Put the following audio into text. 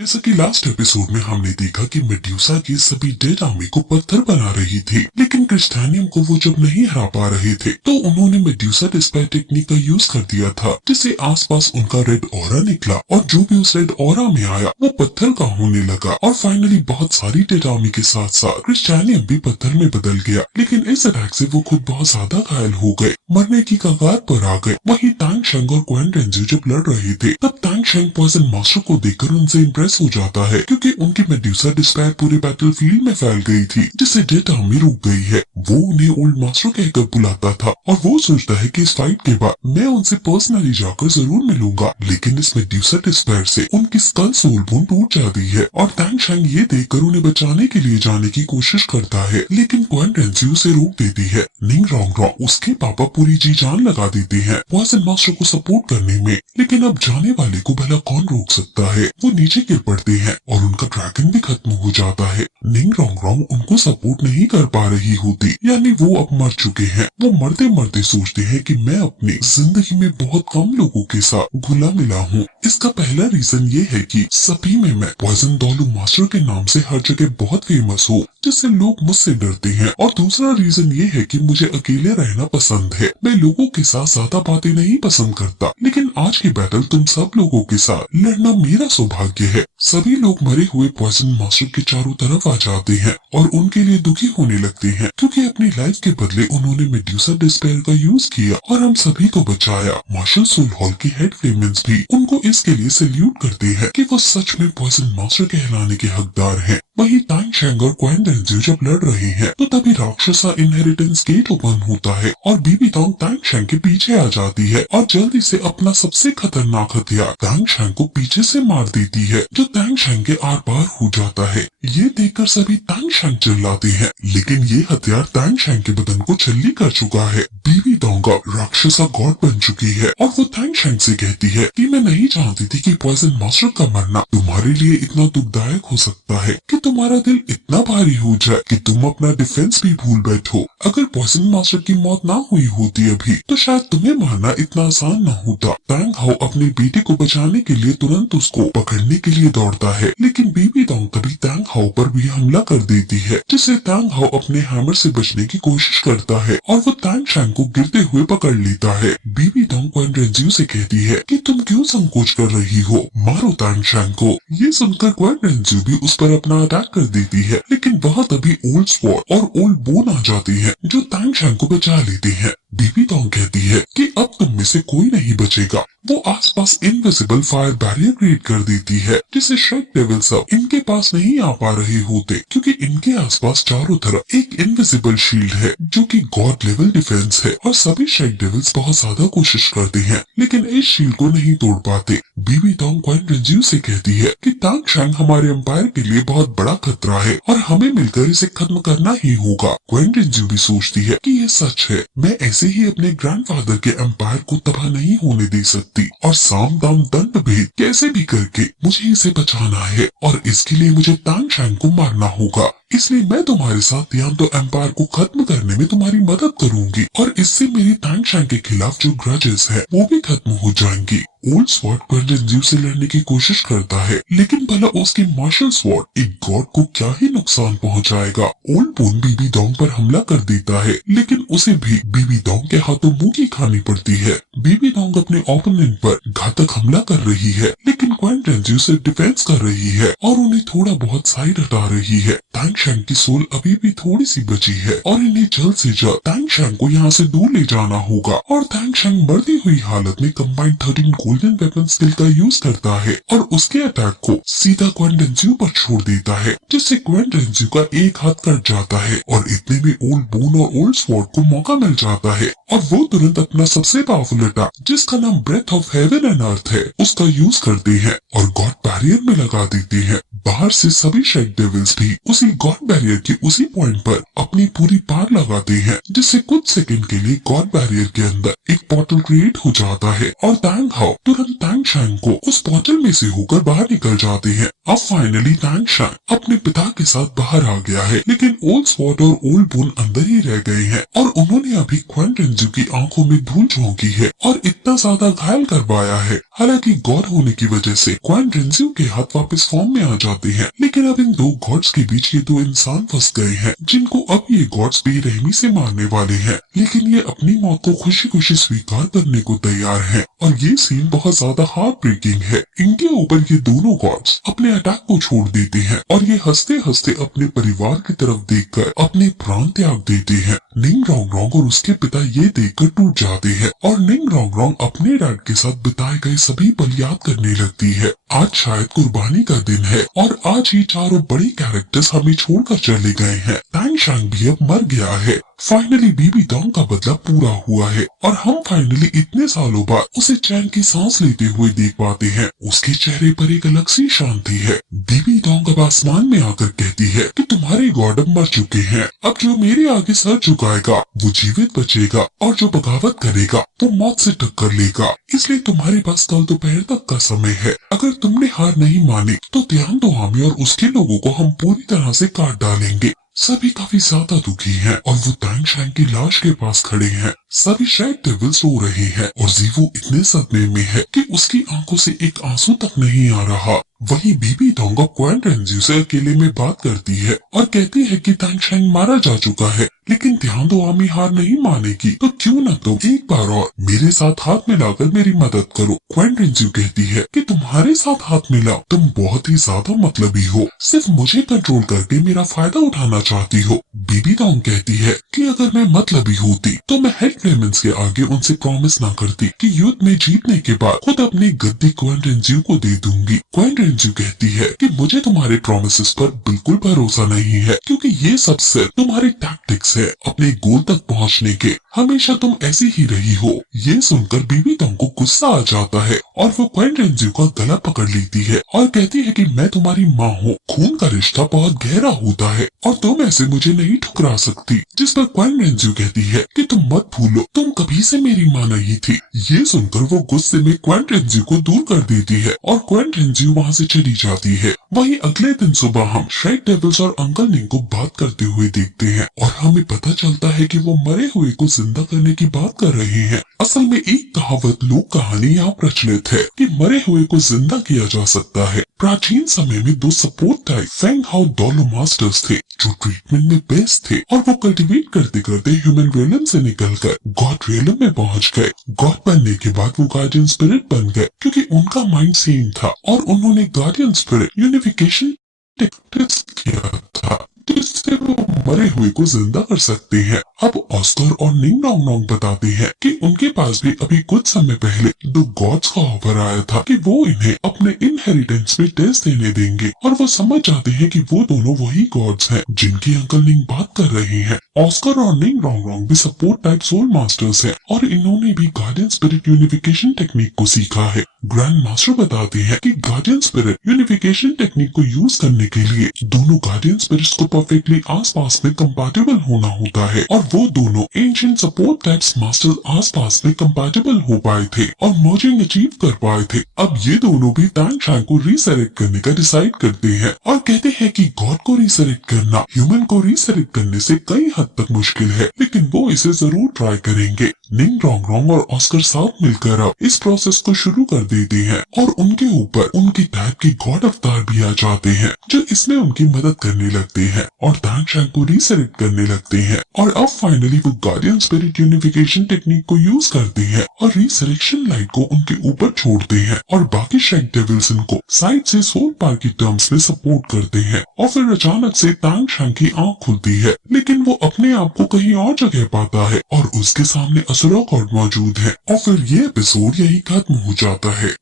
जैसा कि last episode में हमने देखा कि मेड्यूसा की सभी डेड आर्मी को पत्थर बना रही थी, लेकिन क्रिस्टानियम को वो जब नहीं हरा पा रहे थे तो उन्होंने मेड्यूसा डिस्पेयर टेक्निक का यूज कर दिया था, जिससे आसपास उनका रेड ऑरा निकला और जो भी उस रेड ऑरा में आया वो पत्थर का होने लगा। और फाइनली बहुत सारी डेड आर्मी के साथ साथ क्रिस्टानियम भी पत्थर में बदल गया, लेकिन इस अटैक से वो खुद बहुत ज्यादा घायल हो गए, मरने की कगार पर आ गए। वहीं तांग शेंग और क्वेन रेंजू जब लड़ रहे थे तब तांग शेंग पॉइजन मास्टर को देखकर उनसे इम्प्रेस हो जाता है, क्योंकि उनकी मेड्यूसा डिस्पेयर पूरे बैटलफील्ड में फैल गई थी, जिससे डेड आर्मी रुक गई है। वो उन्हें ओल्ड मास्टर कहकर बुलाता था और वो सोचता है कि इस फाइट के बाद मैं उनसे पर्सनली जाकर जरूर मिलूंगा, लेकिन इस मेड्यूसा डिस्पेयर से उनकी स्कल सोल बोन टूट जाती है और तांग शेंग ये देखकर उन्हें बचाने के लिए जाने की कोशिश करता है, लेकिन क्वेन रेंजू उसे रोक देती है। निंग रोंग रोंग उसके पापा पूरी जी जान लगा देते हैं पॉइजन मास्टर को सपोर्ट करने में, लेकिन अब जाने वाले को भला कौन रोक सकता है। वो नीचे गिर पड़ते हैं और उनका ड्रैगन भी खत्म हो जाता है। निंग रोंग रोंग उनको सपोर्ट नहीं कर पा रही होती, यानी वो अब मर चुके हैं। वो मरते मरते सोचते हैं कि मैं अपनी जिंदगी में बहुत कम लोगों के साथ घुला मिला हूँ। इसका पहला रीजन ये है कि सभी में मैं पॉइजन डोलू मास्टर के नाम से हर जगह बहुत फेमस हूँ, जिससे लोग मुझसे डरते हैं। और दूसरा रीजन ये है कि मुझे अकेले रहना पसंद है, मैं लोगों के साथ ज्यादा बातें नहीं पसंद करता, लेकिन आज की बैटल तुम सब लोगों के साथ लड़ना मेरा सौभाग्य है। सभी लोग मरे हुए पॉइजन मास्टर के चारों तरफ आ जाते हैं और उनके लिए दुखी होने लगते हैं, क्योंकि अपनी लाइफ के बदले उन्होंने मेड्यूसा डिस्पेयर का यूज किया और हम सभी को बचाया। मार्शल सोल हॉल के हेड फ्लेमेंस भी उनको इसके लिए सैल्यूट करते हैं कि वो सच में पॉइजन मास्टर कहलाने के हकदार हैं। वहीं तांग शेंग और क्वेन रेंजू जब लड़ रहे हैं तो तभी राक्षसा इनहेरिटेंस गेट ओपन होता है और बीबी तोंग तांग शेंग के पीछे आ जाती है और जल्दी से अपना सबसे खतरनाक हथियार तांग शेंग को पीछे से मार देती है, जो तांग शेंग के आर पार हो जाता है। ये देखकर सभी तांग शेंग चिल्लाते हैं, लेकिन ये हथियार तांग शेंग के बदन को छल्ली कर चुका है। बीबी तोंग राक्षसा गॉड बन चुकी है और वो तांग शेंग से कहती है कि मैं नहीं जानती थी कि पॉइजन मास्टर का मरना तुम्हारे लिए इतना दुखदायक हो सकता है कि तुम्हारा दिल इतना भारी हो जाए कि तुम अपना डिफेंस भी भूल बैठो। अगर पॉइजन मास्टर की मौत ना हुई होती अभी तो शायद तुम्हें मारना इतना आसान ना होता। तांग हाओ अपने बेटे को बचाने के लिए तुरंत उसको पकड़ने के लिए दौड़ता है, लेकिन बीबी तोंग तभी तांग हाओ पर भी हमला कर देती है, जिससे तांग हाओ अपने हैमर से बचने की कोशिश करता है और वो तांग शेंग को गिरते हुए पकड़ लेता है। बीबी तोंग क्वेन रेंजू से कहती है कि तुम क्यों संकोच कर रही हो, मारो तांग शेंग को। ये सुनकर क्वेन रेंजू भी उस पर अपना अटैक कर देती है, लेकिन वहाँ तभी ओल्ड स्वॉर्ड और ओल्ड बोन आ जाती है जो तांग शेंग को बचा लेते हैं। बीबी तोंग कहती है कि अब तुम में से कोई नहीं बचेगा। वो आसपास इनविजिबल फायर बैरियर क्रिएट कर देती है, जिससे श्रेक डेविल सब इनके पास नहीं आ पा रहे होते, क्योंकि इनके आसपास चारों तरफ एक इनविजिबल शील्ड है जो कि गॉड लेवल डिफेंस है। और सभी श्रेक डेविल्स बहुत ज्यादा कोशिश करते हैं, लेकिन इस शील्ड को नहीं तोड़ पाते। बीबी तोंग क्वेन रेंजू से कहती है कि तांग शेंग हमारे एम्पायर के लिए बहुत बड़ा खतरा है और हमें मिलकर इसे खत्म करना ही होगा। क्वेन रेंजू भी सोचती है कि ये सच है, मैं ऐसे ही अपने ग्रैंडफादर के एम्पायर को तबाह नहीं होने दे सकती और साम दाम दंड भेद कैसे भी करके मुझे इसे बचाना है और इसके लिए मुझे तांग शेंग को मारना होगा। इसलिए मैं तुम्हारे साथ यांतो एम्पायर को खत्म करने में तुम्हारी मदद करूंगी और इससे मेरी तांग शेंग के खिलाफ जो ग्रजेस है वो भी खत्म हो जाएंगी। ओल्ड स्वॉर्ड क्वेन रेंजू से लड़ने की कोशिश करता है, लेकिन भला उसकी मार्शल स्वॉर्ड एक गॉड को क्या ही नुकसान पहुंचाएगा। ओल्ड बोन बीबी तोंग पर हमला कर देता है, लेकिन उसे भी बीबी तोंग के हाथों मुंह की खानी पड़ती है। बीबी तोंग अपने ओपोनेंट पर घातक हमला कर रही है, लेकिन क्वेन रेंजू से डिफेंस कर रही है और उन्हें थोड़ा बहुत साइड हटा रही है। तांग शेंग की सोल अभी भी थोड़ी सी बची है और इन्हें जल्द से जल्द तांग शेंग को यहाँ से दूर ले जाना होगा। और तांग शेंग मरती हुई हालत में कंबाइंड 13 गोल्डन वेपन स्किल का यूज करता है और उसके अटैक को सीधा क्वेन रेंजू पर छोड़ देता है, जिससे क्वेन रेंजू का एक हाथ कट जाता है और इतने में ओल्ड बोन और ओल्ड स्वॉर्ड को मौका मिल जाता है और वो तुरंत अपना सबसे पावरफुल अटैक, जिसका नाम breath of heaven and earth है, उसका यूज करते हैं और गॉड बैरियर में लगा देते हैं। बाहर से सभी शेड डेविल्स भी उसी गॉड बैरियर के उसी पॉइंट पर अपनी पूरी पार लगाते हैं, जिससे कुछ सेकंड के लिए गॉड बैरियर के अंदर एक पोर्टल क्रिएट हो जाता है और तांग हाओ तुरंत तांग शैंग को उस पोर्टल में से होकर बाहर निकल जाते हैं। अब फाइनली तांग शैंग अपने पिता के साथ बाहर आ गया है, लेकिन ओल्ड स्पॉट और ओल्ड बोन अंदर ही रह गए हैं और उन्होंने अभी क्वान रेंजू की आंखों में धूल झोंकी है और इतना ज्यादा घायल करवाया है। हालांकि गॉड होने की वजह से क्वान रेंजू के हाथ वापस फॉर्म में आ जाते हैं, लेकिन अब इन दो गॉड्स के बीच ये दो इंसान फंस गए हैं जिनको अब ये गॉड्स बेरहमी से मारने वाले हैं, लेकिन ये अपनी मौत को खुशी खुशी स्वीकार करने को तैयार हैं। और ये सीन बहुत ज्यादा हार्ट ब्रेकिंग है। इनके ऊपर ये दोनों गॉड्स अपने अटैक को छोड़ देते हैं और ये हंसते हंसते अपने परिवार की तरफ देखकर अपने प्राण त्याग देते हैं। निंग रोंग रोंग और उसके पिता ये देखकर टूट जाते हैं और निंग रोंग रोंग अपने डैड के साथ बिताए गए सभी पल याद करने लगती है। आज शायद कुर्बानी का दिन है और आज ही चारों बड़े कैरेक्टर्स हमें छोड़कर चले गए हैं। तांग शैंग भी अब मर गया है। फाइनली बीबी डोंग का बदला पूरा हुआ है और हम फाइनली इतने सालों बाद उसे चैन की सांस लेते हुए देख पाते हैं। उसके चेहरे पर एक अलग सी शांति है। बीबी डोंग अब आसमान में आकर कहती है कि तुम्हारे गॉड अब मर चुके हैं, अब जो मेरे आगे सर झुकाएगा वो जीवित बचेगा और जो बगावत करेगा वो मौत से टक्कर लेगा। इसलिए तुम्हारे पास कल दोपहर तक का समय है। अगर तुमने हार नहीं मानी तो ध्यान दो आमी और उसके लोगों को हम पूरी तरह से काट डालेंगे। सभी काफी ज्यादा दुखी हैं और वो तांग शैंग की लाश के पास खड़े हैं। सभी शेड डेविल्स रो रहे हैं और जीवू इतने सदमे में है कि उसकी आंखों से एक आंसू तक नहीं आ रहा। वहीं बीबी डोंग क्वान रेंजू से अकेले में बात करती है और कहती है कि तांग शैंग मारा जा चुका है, लेकिन ध्यान दो आमी हार नहीं मानेगी, तो क्यों न तुम एक बार और मेरे साथ हाथ मिलाकर मेरी मदद करो। क्वान रेंजू कहती है कि तुम्हारे साथ हाथ मिलाओ, तुम बहुत ही ज्यादा मतलबी हो, सिर्फ मुझे कंट्रोल करके मेरा फायदा उठाना चाहती हो। बीबी डोंग कहती है कि अगर मैं मतलबी होती तो मैं हेड क्लेमेंट्स के आगे उनसे प्रॉमिस ना करती कि युद्ध में जीतने के बाद खुद अपनी गद्दी क्वान रेंजू को दे दूंगी। क्वान रेंजू कहती है कि मुझे तुम्हारे प्रॉमिसेस पर बिल्कुल भरोसा नहीं है, क्योंकि ये सब सिर्फ तुम्हारे टैक्टिक्स है अपने गोल तक पहुंचने के। हमेशा तुम ऐसी ही रही हो। ये सुनकर बीबी डोंग को गुस्सा आ जाता है और वो क्वान रेंजू का गला पकड़ लेती है और कहती है कि मैं तुम्हारी माँ हूँ, खून का रिश्ता बहुत गहरा होता है और तुम ऐसे मुझे नहीं ठुकरा सकती। जिस पर क्वान रेंजू कहती है कि तुम मत भूलो, तुम कभी से मेरी माँ नहीं थी। ये सुनकर वो गुस्से में क्वान रेंजू को दूर कर देती है और क्वान रेंजू वहाँ से चली जाती है। वहीं अगले दिन सुबह हम शेड डेविल्स और अंकल निंग को बात करते हुए देखते हैं और हमें पता चलता है कि वो मरे हुए को जिंदा करने की बात कर रहे हैं। असल में एक कहावत लोक कहानी यहाँ प्रचलित है कि मरे हुए को जिंदा किया जा सकता है। प्राचीन समय में दो सपोर्ट टाइप फेंग हाओ डोलो मास्टर्स थे जो ट्रीटमेंट में बेस्ट थे और वो कल्टीवेट करते करते ह्यूमन रियलम से निकलकर गॉड रियलम में पहुंच गए। गॉड बनने के बाद वो गार्डियन स्पिरिट बन गए क्योंकि उनका माइंड सेम था और उन्होंने गार्डियन स्पिरिट यूनिफिकेशन टेस्ट किया था जिससे वो मरे हुए को जिंदा कर सकते हैं। अब ऑस्कर और निंग रोंग रोंग बताते हैं कि उनके पास भी अभी कुछ समय पहले दो गॉड्स का ऑफर आया था कि वो इन्हें अपने इनहेरिटेंस में टेस्ट देने देंगे और वो समझ जाते हैं कि वो दोनों वही गॉड्स हैं जिनकी अंकल निंग बात कर रहे हैं। ऑस्कर और निंग रोंग रोंग भी सपोर्ट टाइप सोल मास्टर्स हैं और इन्होंने भी गार्डियन स्पिरिट यूनिफिकेशन टेक्निक को सीखा है। ग्रैंड मास्टर बताते हैं कि गार्डियन स्पिरिट यूनिफिकेशन टेक्निक को यूज करने के लिए दोनों गार्डियन स्पिरिट्स को परफेक्टली आसपास में कंपैटिबल होना होता है और वो दोनों एंशिएंट सपोर्ट टाइप्स मास्टर्स आसपास में कंपैटिबल हो पाए थे और मर्जिंग अचीव कर पाए थे। अब ये दोनों भी तांग शैंग को रीसेलेक्ट करने का डिसाइड करते हैं और कहते हैं कि गॉड को रीसेलेक्ट करना ह्यूमन को रीसेलेक्ट करने से कई हद तक मुश्किल है, लेकिन वो इसे जरूर ट्राई करेंगे। निंग रोंग रोंग और ऑस्कर साथ मिलकर अब इस प्रोसेस को शुरू कर देते हैं और उनके ऊपर उनकी टाइप के गॉड अवतार भी आ जाते हैं जो इसमें उनकी मदद करने लगते हैं और तांग शैंग को रीसेलेक्ट करने लगते हैं। और अब फाइनली वो गार्डियन स्पिरिट यूनिफिकेशन टेक्निक को यूज करते हैं और रीसरेक्शन लाइट को उनके ऊपर छोड़ते हैं और बाकी शेड डेविल्स इनको साइड से सोल पार की टर्म्स में सपोर्ट करते हैं। और फिर अचानक से तांग शैंग की आंख खुलती है, लेकिन वो अपने आप को कहीं और जगह पाता है और उसके सामने असुरा गॉड मौजूद है। और फिर ये एपिसोड यही खत्म हो जाता है।